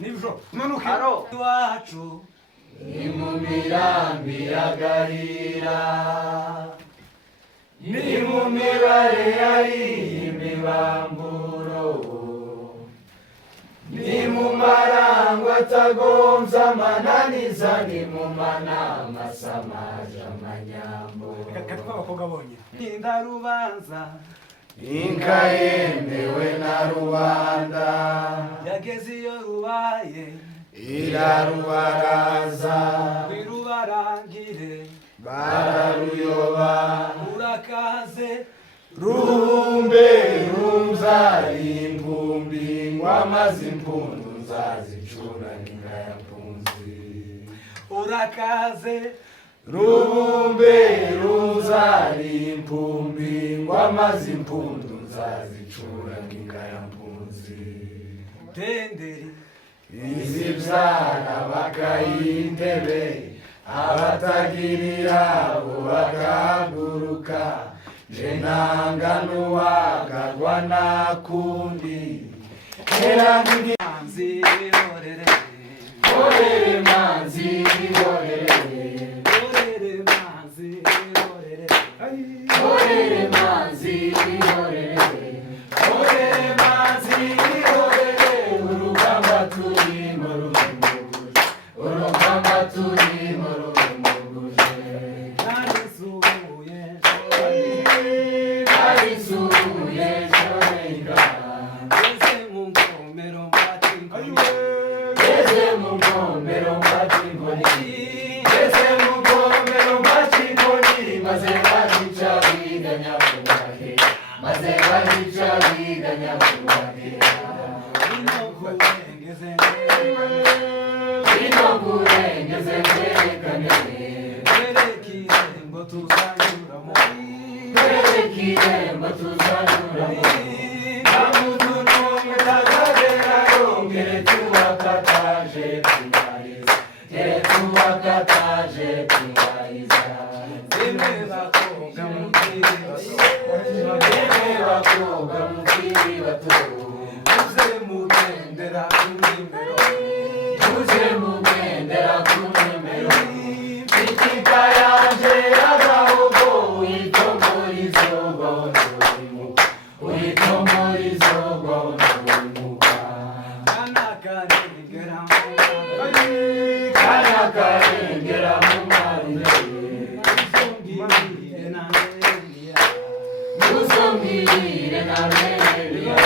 nibyo manuke iwacu ni mu mirambi y'agarira, ni mu mibare y'imibamburo, ni mu marango atagonza amananiza, ni mu manama asamaje amanyambo. katwa abakobwa bonye indarubanza inka yemewe na rubanda, yageze iyo rubaye irarubaraza, wirubarangire bararuyoba, urakaze rumbe rumzari impumbi, ngwamaze impundu nzazicura n'ingaya mpunzi. urakaze Rumbe rumzari impumbi, ngwamaze impundu nzazicura n'ingaya mpunzi. tenderi izibyara bakayintebe, abatagirira abo bagahaguruka, je nanga n'uwagarwa nakundi. Era manzi orere orere manzi orere, orere manzi orere orere manzi orere, orere manzi orere, urugamba turimo rurumuguje, urugamba turimo rurumuguje. narisuye narisuye shorenga, ngeze mu ngomero mbatinkoye ngeze mu ngomero mbacinkoni, ngeze mu ngomero mbacinkoni, maze bahica biganya kubake, maze bahica biganya kubake. inogurengeze inogurengeze ngerekane, werekire ngo tuzanyuramo twerekire ngo tuzanyuramo, nta muntu n'umwe utazagera yongere tubakataje twibariza, gere tubakataje twibariza. rimwe bakobwa mukiri Yemwe bakobwa mukiri bato, uze mugendera kumwimero muze mugendera ku nimero, ikipa yanje y'agahogo, uyitomborizo rw'abonurimuka, uyitomborizo rw'abonurimuka. kana karengera Kana karengera mu marume, muzongirire na neniya muzombirire na Mereya.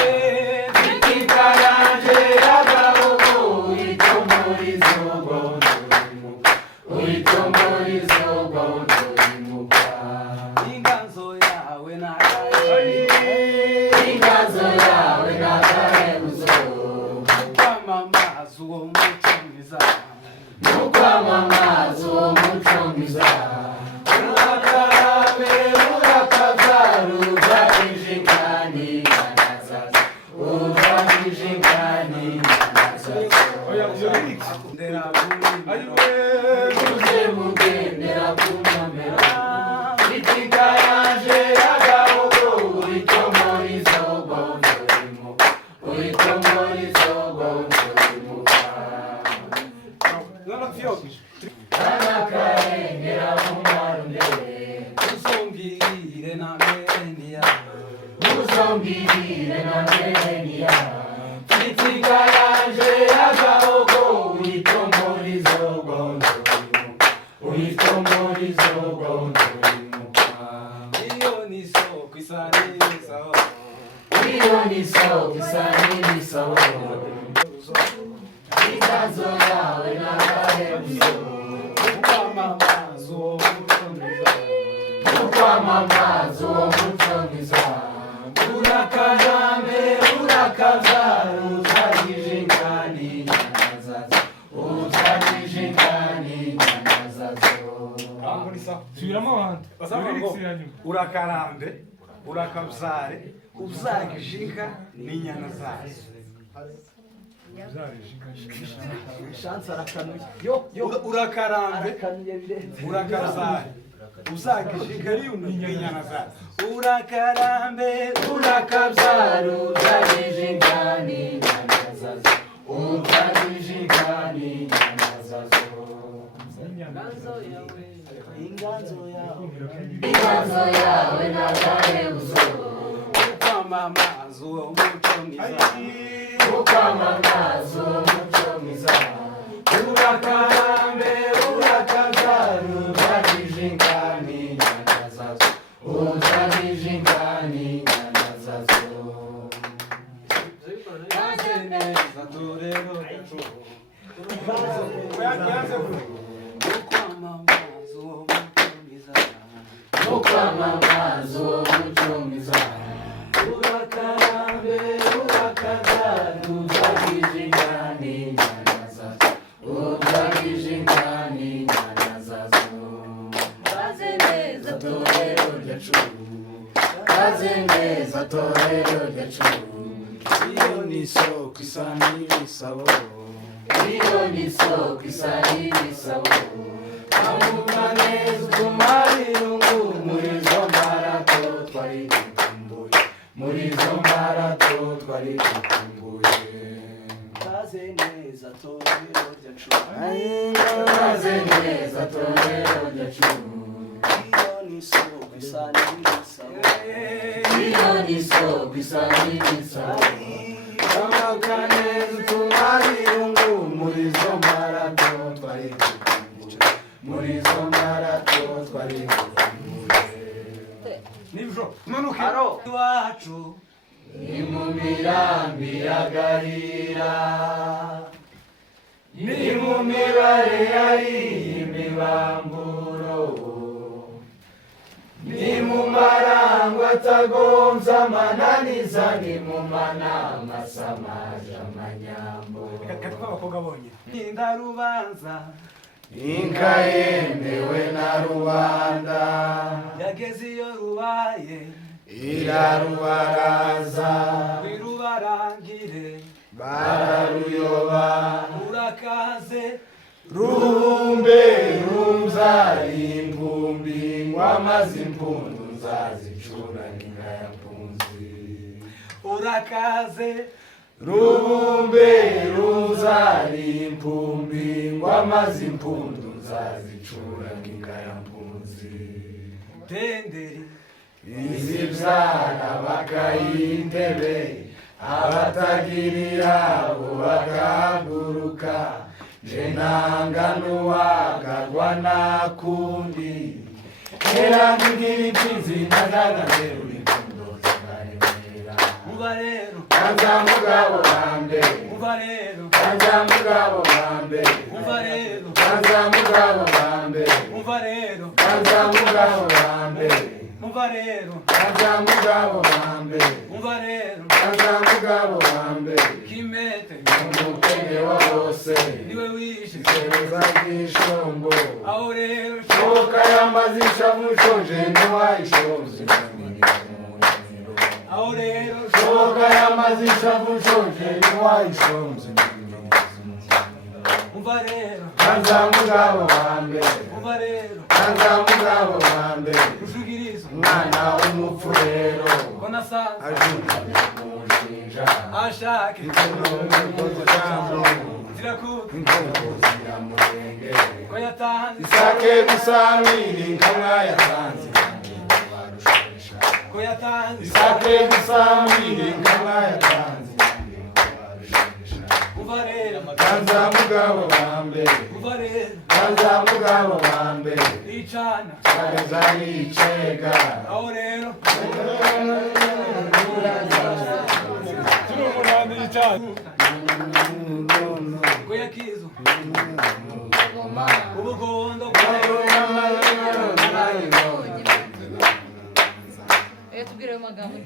Ikipa yanje y'agahogo, uyitomborizo rw'abonurimuka, uyitomborizo rw'abonurimuka. inganzo yawe nagaye Ingazo yawe n'agahebuzo, kwamamaza uwo muco mwiza n'ukwamamaza uwo muco mwiza. Urakarabe urakabyara, uzagije ingani nganazaza, uzagije ingani nganazaza. ndera kumwimero Muze mugendera ku nomero, itika yanje y'agahogo, uyitomborizo rw'abonurimuka, uyitomborizo rw'abonurimuka. Kana karengera mu marume, uzongirire na neniya muzombirire na Mereya. Itika yanje y'agahogo, uyitomborizo rw'abonurimuka, uyitomborizo rw'abonurimuka. iyo ni isoko isa neza Iyo ni isoko isa n'imisabo, ingazo yawe n'agahebuzo, kwamamaza uwo muco mwiza n'ukwamamaza uwo muco mwiza. Urakarambe urakabyara, uzagije ingani nganazaza, uzagije ingani nganazazo. subiramo abantu bazavuga ngo urakarambe urakabyare uzagije inka n'inyana zazo Shansi arakanuye. Yo urakarambe arakanuye birenze. urakabyare uzagije inka n'inyana zazo urakarambe Urakabyara, uzagije ingani nganazaza, utagije inka n'inyana zazo. inganzo yawe Inganzo yawe n'agahebuzo, ukwamamaza uwo muco mwiza, ukwamamaza uwo muco mwiza. Urakarambe urakazaru, utagije inka n'inyana zazo, utagije inka n'inyana zazo. maze neza torero ryacu, ukwamamaza uwo muco mwiza, ukwamamaza uwo muco mwiza. Urakarambe urakazaru, utagije inka n'inyana zazo, utagije inka n'inyana zazo. Kaze neza torero ryacu, kaze neza torero ryacu. iyo ni isoko isa n'ibisabo, Iyo ni isoko isa n'ibisabo. Amuka neza utumara irungu, muri izo mbarato twari dukumbuye, muri izo mbarato twari dukumbuye. kaze neza torero ryacu Kaze neza torero ryacu. iyo ni isoko isa n'ibisabo Iyo ni isoko isa n'ibisabo. Amuka neza utumara irungu, muri izo mbarato twari dukumbuye, muri izo mbarato twari dukumbuye. nibyo manuke Aro. iwacu, Ni mu mirambi y'agarira, ni mu mibare y'imibamburo, ni mu marango atagonza amananiza, ni mu manama asamaje amanyambo. katwa abakobwa bonye indarubanza Inka yemewe na rubanda, yageze iyo rubaye, irarubaraza, wirubarangire bararuyoba. urakaze Rumbe rumzari impumbi, ngwamaze impundu nzazicura n'ingaya mpunzi. urakaze Rumbe rumzari impumbi, ngwamaze impundu nzazicura n'ingaya mpunzi. tenderi Izibyara bakayintebe, abatagirira abo bagahaguruka. Je nanga n'uwagarwa nakundi, era ngira impfizi nagagaze urukundo zikaremera. uba rero Kanza mugabo bambe, uba rero kanza mugabo bambe, uba rero kanza mugabo bambe, uba rero kanza mugabo bambe, uba rero kanza mugabo bambe, uba rero kanza mugabo bambe. kimete Umukene wa bose, niwe wishe isereza ry'ishombo. aho rero Shoka yamaze ishavu nshonje ntiwayishoze. aho rero Shoka yamaze ishavu nshonje ntiwayishoze. uba rero Kanza mugabo bambe, uba rero kanza mugabo bambe. rushugirizo Umwana w'umupfu rero, ko nasanze ajuka kumushinja. ashake Inkozi jambo, zirakuka inkozi ziramurenge. ko yatanze Isake gusamira inkamwa yatanze, warushesha. ko yatanze Isake gusamira inkamwa yatanze, warushesha. uba rero Kanza mugabo bambe, uba rero kanza mugabo bambe. icana Kanza yicega, aho rero turi umunani y'icyayi ko yakizo ngoma. ubugondo tubwire ayo magambo